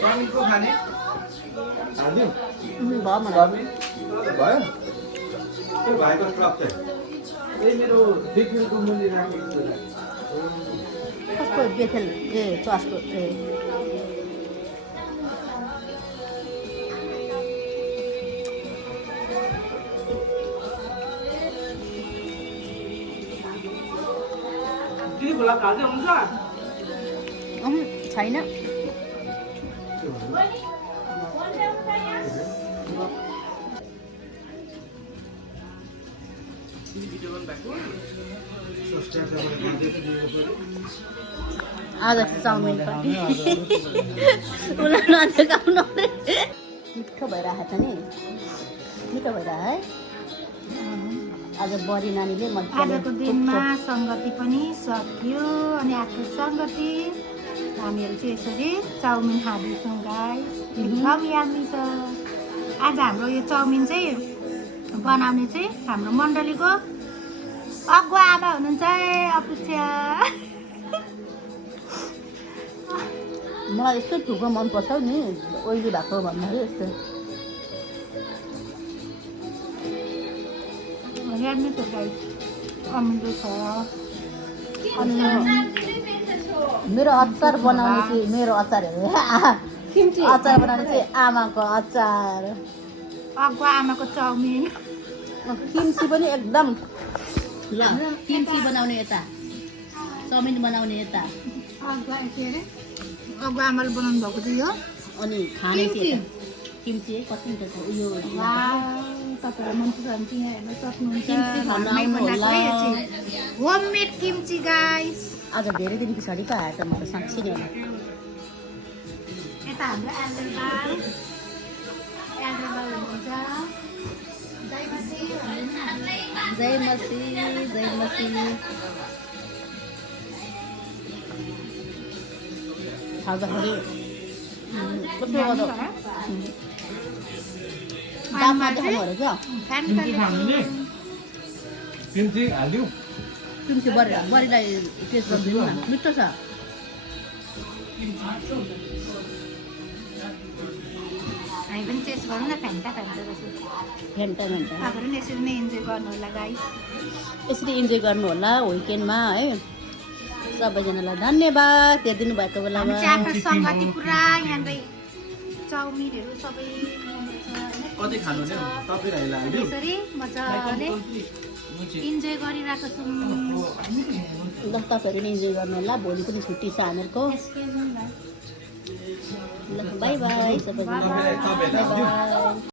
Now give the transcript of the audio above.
चाउमिनको खाने हाल्दिउँ भयो त्यो भाइको ट्रक चाहिँ यही मेरो देखिएको मुनि राखेको छु कस्तो बेथेल ए चस्को ए छैन आज चाउमिन उसलाई नदेखाउनु मिठो भइरहेको छ नि मिठो भइरहेको है आज बडी नानीले आजको दिनमा सङ्गति पनि सकियो अनि आफ्नो सङ्गति हामीहरू चाहिँ यसरी चाउमिन खाँदैछौँ गाइस एकदम यामी छ आज हाम्रो यो चाउमिन चाहिँ बनाउने चाहिँ हाम्रो मण्डलीको अगुवा आमा हुनुहुन्छ अपेक्षा मलाई यस्तो ठुलो मनपर्छ नि ओइली भएको भन्दाखेरि यस्तो यामी छ गाइस अमिलो छ अनि मेरो अचार बनाउने चाहिँ मेरो अचारहरू अचार बनाउने चाहिँ आमाको अचार अगुवा आमाको चाउमिन किम्ची पनि एकदम ल किम्ची बनाउने यता चाउमिन बनाउने यता अगुवा के अरे अगुवा आमाले बनाउनु भएको चाहिँ यो अनि खाने चाहिँ किम्ची कति मिठो छ उयो तपाईँहरू मन पराउनु चाहिँ यहाँ हेर्न सक्नुहुन्छ किम्ची खान आउनुहोला होममेड किम्ची गाइस आज धेरै दिन पछाडि पो आयो त म त साँच्ची नै यता हाम्रो एल्डरबाल हुनुहुन्छ जय मसी जय मसी खाँदाखेरि कस्तो गर्दा दाममा देखाउनुहरू क्या किम्ची हालिदिउँ किम्ची बडीलाई टेस्ट गरिदिनु न मिठो छ हामी पनि टेस्ट गरौँ न फ्यान्टा जस्तो फेन्टा फेन्टा तपाईँहरू पनि यसरी नै इन्जोय गर्नु होला गाइस यसरी इन्जोय गर्नु होला विकेन्डमा है सबैजनालाई धन्यवाद हेरिदिनु भएको बेलामा आफ्नो सङ्गति पुरा यहाँनिर चाउमिनहरू सबै कति खानु नि तपाईँहरूलाई हालिदिउँ यसरी मजाले इन्जोय गरिरहेको छौँ ल तपाईँहरू नै इन्जोय गर्नु होला भोलि पनि छुट्टी छ हामीहरूको ल बाई बाई सबैजना बाई बाई